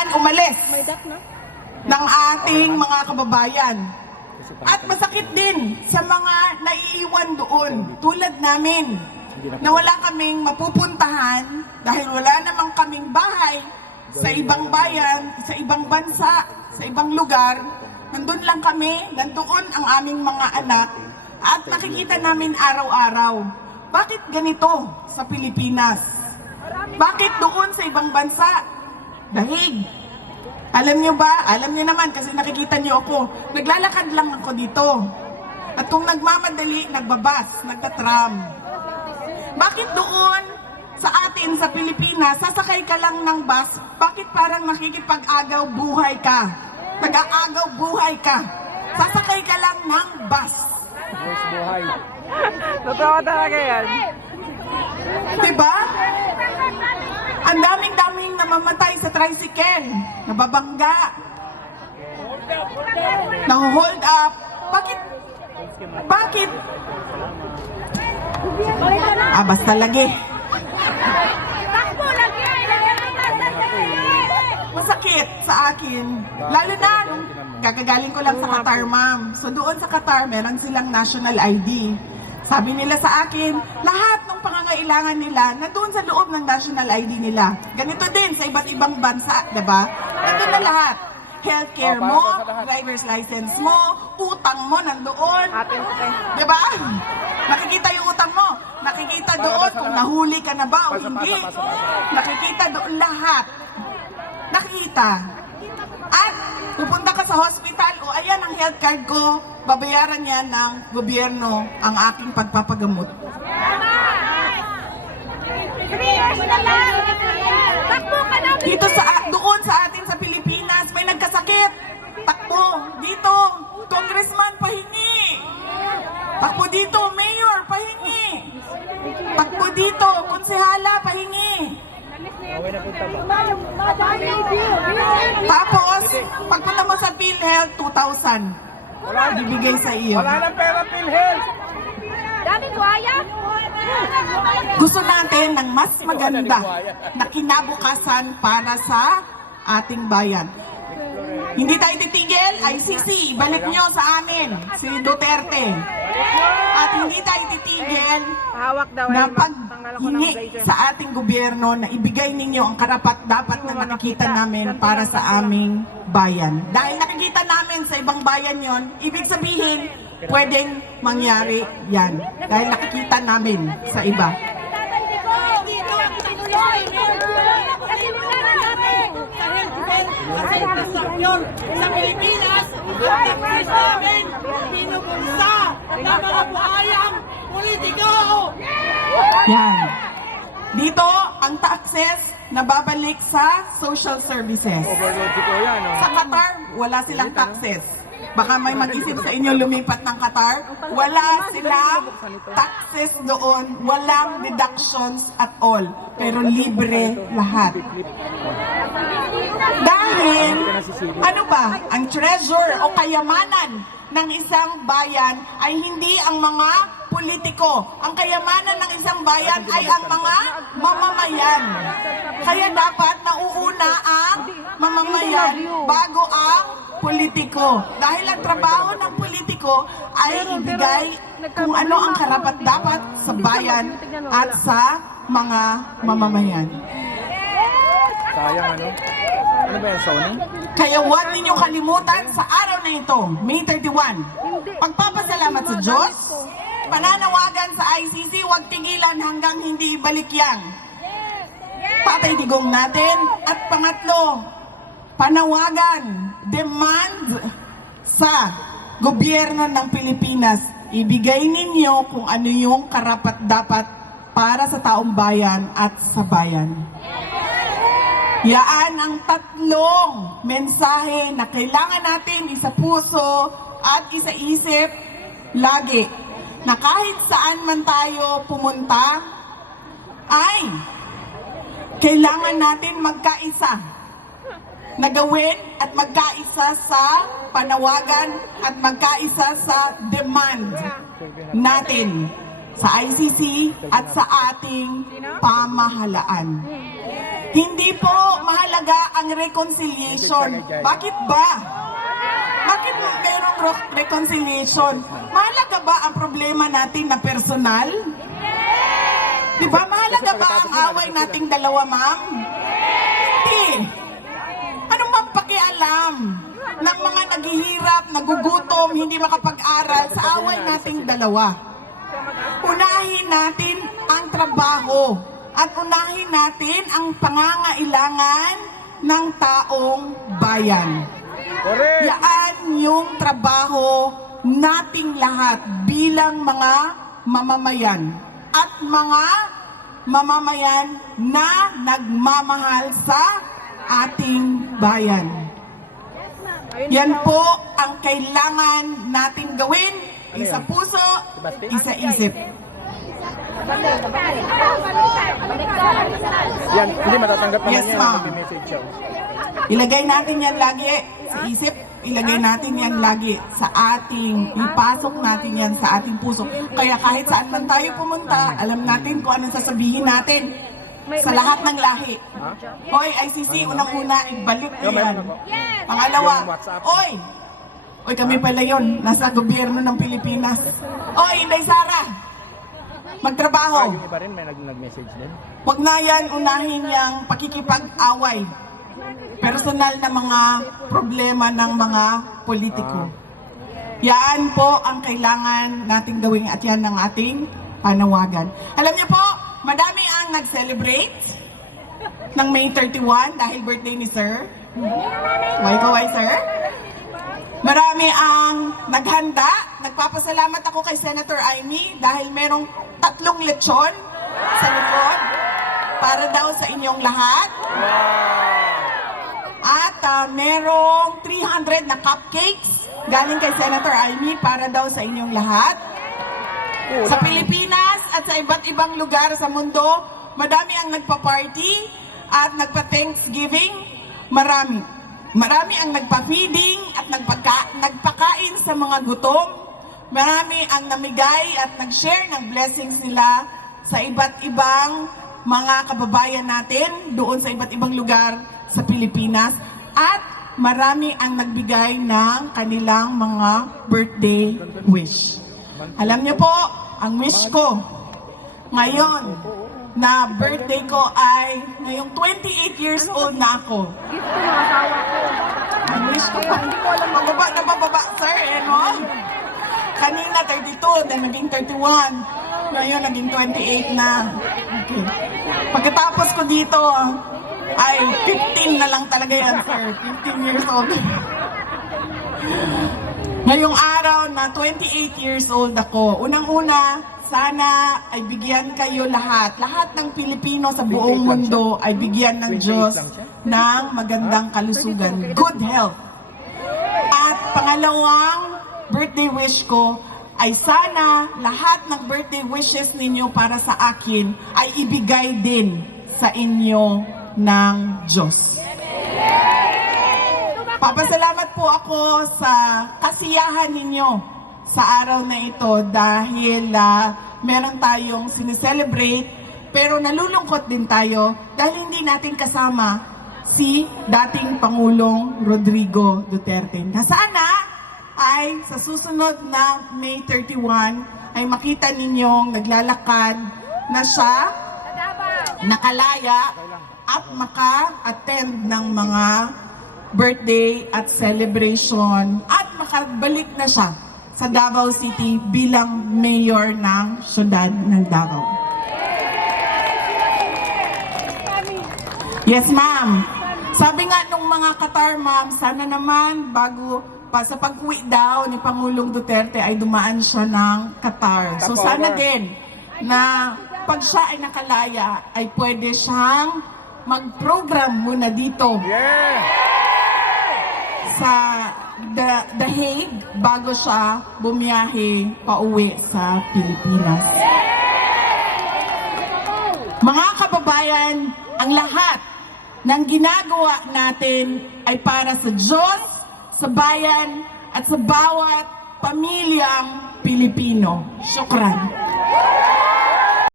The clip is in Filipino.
kailangan umalis ng ating mga kababayan. At masakit din sa mga naiiwan doon, tulad namin, na wala kaming mapupuntahan dahil wala namang kaming bahay sa ibang bayan, sa ibang bansa, sa ibang lugar. Nandun lang kami, nandoon ang aming mga anak at nakikita namin araw-araw. Bakit ganito sa Pilipinas? Bakit doon sa ibang bansa? Dahil, alam niyo ba, alam niyo naman kasi nakikita niyo ako, naglalakad lang ako dito. At kung nagmamadali, nagbabas, nagtatram. Bakit doon sa atin sa Pilipinas, sasakay ka lang ng bus, bakit parang makikipag-agaw buhay ka? Nag-aagaw buhay ka. Sasakay ka lang ng bus. Buhay. Totoo talaga yan. Diba? Ang daming-daming namamatay sa tricycle, nababangga, nang-hold up. Bakit? Bakit? Basta lagi. Masakit sa akin. Lalo na, gagagaling ko lang sa Qatar, ma'am. So doon sa Qatar, meron silang national ID. Sabi nila sa akin, lahat ng pangangailangan nila nandoon sa loob ng national ID nila. Ganito din sa iba't ibang bansa, diba? Nandun na lahat. Healthcare mo, driver's license mo, utang mo nandoon. Diba? Nakikita yung utang mo. Nakikita doon kung nahuli ka na ba o hindi. Nakikita doon lahat. Nakikita. At pupunta ka sa hospital, o ayan ang health card ko, babayaran niya ng gobyerno ang aking pagpapagamot. 3 years na lang! Takbo ka na! Dito doon sa atin sa Pilipinas, may nagkasakit. Takbo, dito, congressman, pahingi. Takbo dito, mayor, pahingi. Takbo dito, konsehala, pahingi. Tapos, pagpunta mo sa PhilHealth, 2,000. Bibigay sa iyo. Wala nang pera, PhilHealth. Daming buhaya? Gusto natin ng mas maganda na kinabukasan para sa ating bayan. Hindi tayo titigil, ICC, balik nyo sa amin, si Duterte. At hindi tayo titigil na paghingi sa ating gobyerno na ibigay ninyo ang karapat-dapat na nakikita namin para sa aming bayan. Dahil nakikita namin sa ibang bayan yon, ibig sabihin, pwedeng mangyari yan. Dahil nakikita namin sa iba. Sa Pilipinas, ang taxes namin pinupulsa ng mga buhayang politiko. Yan. Dito, ang taxes na babalik sa social services. Overload ko yan, Sa Qatar, wala silang taxes. Baka may mag-isip sa inyo lumipat ng Qatar. Wala silang taxes doon. Walang deductions at all. Pero libre lahat. Dahil, ano ba, ang treasure o kayamanan ng isang bayan ay hindi ang mga politiko. Ang kayamanan ng isang bayan ay ang mga mamamayan. Kaya dapat nauuna ang mamamayan bago ang politiko. Dahil ang trabaho ng politiko ay ibigay kung ano ang karapat-dapat sa bayan at sa mga mamamayan. Sayang ano? Ano ba yan, Sony? Kaya huwag ninyong kalimutan sa araw na ito, May 31. Pagpapasalamat sa Diyos, pananawagan sa ICC, huwag tigilan hanggang hindi ibalik yan. Patay digong natin. At pangatlo, panawagan, demand sa gobyerno ng Pilipinas. Ibigay ninyo kung ano yung karapat-dapat para sa taong bayan at sa bayan. Yaan ang tatlong mensahe na kailangan natin isa puso at isa isip lagi. Na kahit saan man tayo pumunta, ay kailangan natin magkaisa. Na gawin at magkaisa sa panawagan at magkaisa sa demand natin sa ICC at sa ating pamahalaan. Hindi po mahalaga ang reconciliation. Bakit ba? Bakit mayroong reconciliation? Mahalaga ba ang problema natin na personal? Di ba? Mahalaga ba ang away nating dalawa, ma'am? Hindi. Anong bang pakialam ng mga naghihirap, nagugutom, hindi makapag-aral sa away nating dalawa? Unahin natin ang trabaho at unahin natin ang pangangailangan ng taong bayan. Correct! Yaan yung trabaho nating lahat bilang mga mamamayan at mga mamamayan na nagmamahal sa ating bayan. Yan po ang kailangan natin gawin, isa puso, isa isip. Yan, hindi matatanggap naman Yes, yan. ma'am. Mag-message siya. Ilagay natin yan lagi sa isip, ilagay natin yan lagi sa ating, ipasok natin yan sa ating puso. Kaya kahit saan man tayo pumunta, alam natin kung anong sasabihin natin sa lahat ng lahi. Hoy, ICC, unang-una, ibalik ko yan. Pangalawa, oy, kami pala yun, nasa gobyerno ng Pilipinas. Oy, Inday Sara, magtrabaho. Yung iba rin may nag-message din. Huwag na yan unahin yung pakikipag-away. Personal na mga problema ng mga politiko. Yan po ang kailangan nating gawin at yan ang ating panawagan. Alam niyo po, madami ang nag-celebrate ng May 31 dahil birthday ni Sir. Why, Sir? Marami ang naghanda. Nagpapasalamat ako kay Senator Amy dahil merong 3 lechon sa likod para daw sa inyong lahat. At merong 300 na cupcakes galing kay Senator Amy para daw sa inyong lahat. Sa Pilipinas at sa iba't ibang lugar sa mundo, madami ang nagpa-party at nagpa-Thanksgiving. Marami ang nagpa-feeding at nagpakain sa mga gutom. Marami ang namigay at nag-share ng blessings nila sa iba't ibang mga kababayan natin doon sa iba't ibang lugar sa Pilipinas. At marami ang nagbigay ng kanilang mga birthday wish. Alam niyo po, ang wish ko ngayon na birthday ko ay ngayong 28 years old na ako. Ang wish ko pa, hindi ko alam mababa, sir, no? Kanina 32, then naging 31. Ngayon naging 28 na. Okay. Pagkatapos ko dito, ay 15 na lang talaga yan, sir. 15 years old. Ngayong araw na 28 years old ako, unang-una, sana ay bigyan kayo lahat ng Pilipino sa buong mundo ay bigyan ng Diyos ng magandang kalusugan, good health. At pangalawang birthday wish ko ay sana lahat ng birthday wishes ninyo para sa akin ay ibigay din sa inyo ng Diyos. Papasalamat po ako sa kasiyahan ninyo sa araw na ito dahil meron tayong sineselebrate pero nalulungkot din tayo dahil hindi natin kasama si dating Pangulong Rodrigo Duterte. Na sana ay sa susunod na May 31 ay makita ninyong naglalakad na siya, nakalaya at maka-attend ng mga birthday at celebration at makabalik na siya sa Davao City bilang mayor ng syudad ng Davao. Yes, ma'am. Sabi nga nung mga Qatar, ma'am, sana naman bago pa sa pag-uwi daw ni Pangulong Duterte ay dumaan siya ng Qatar. So sana din na pag siya ay nakalaya ay pwede siyang mag-program muna dito. Sa The Hague bago siya bumiyahe pauwi sa Pilipinas. Mga kababayan, ang lahat ng ginagawa natin ay para sa Diyos, sa bayan, at sa bawat pamilyang Pilipino. Syukran.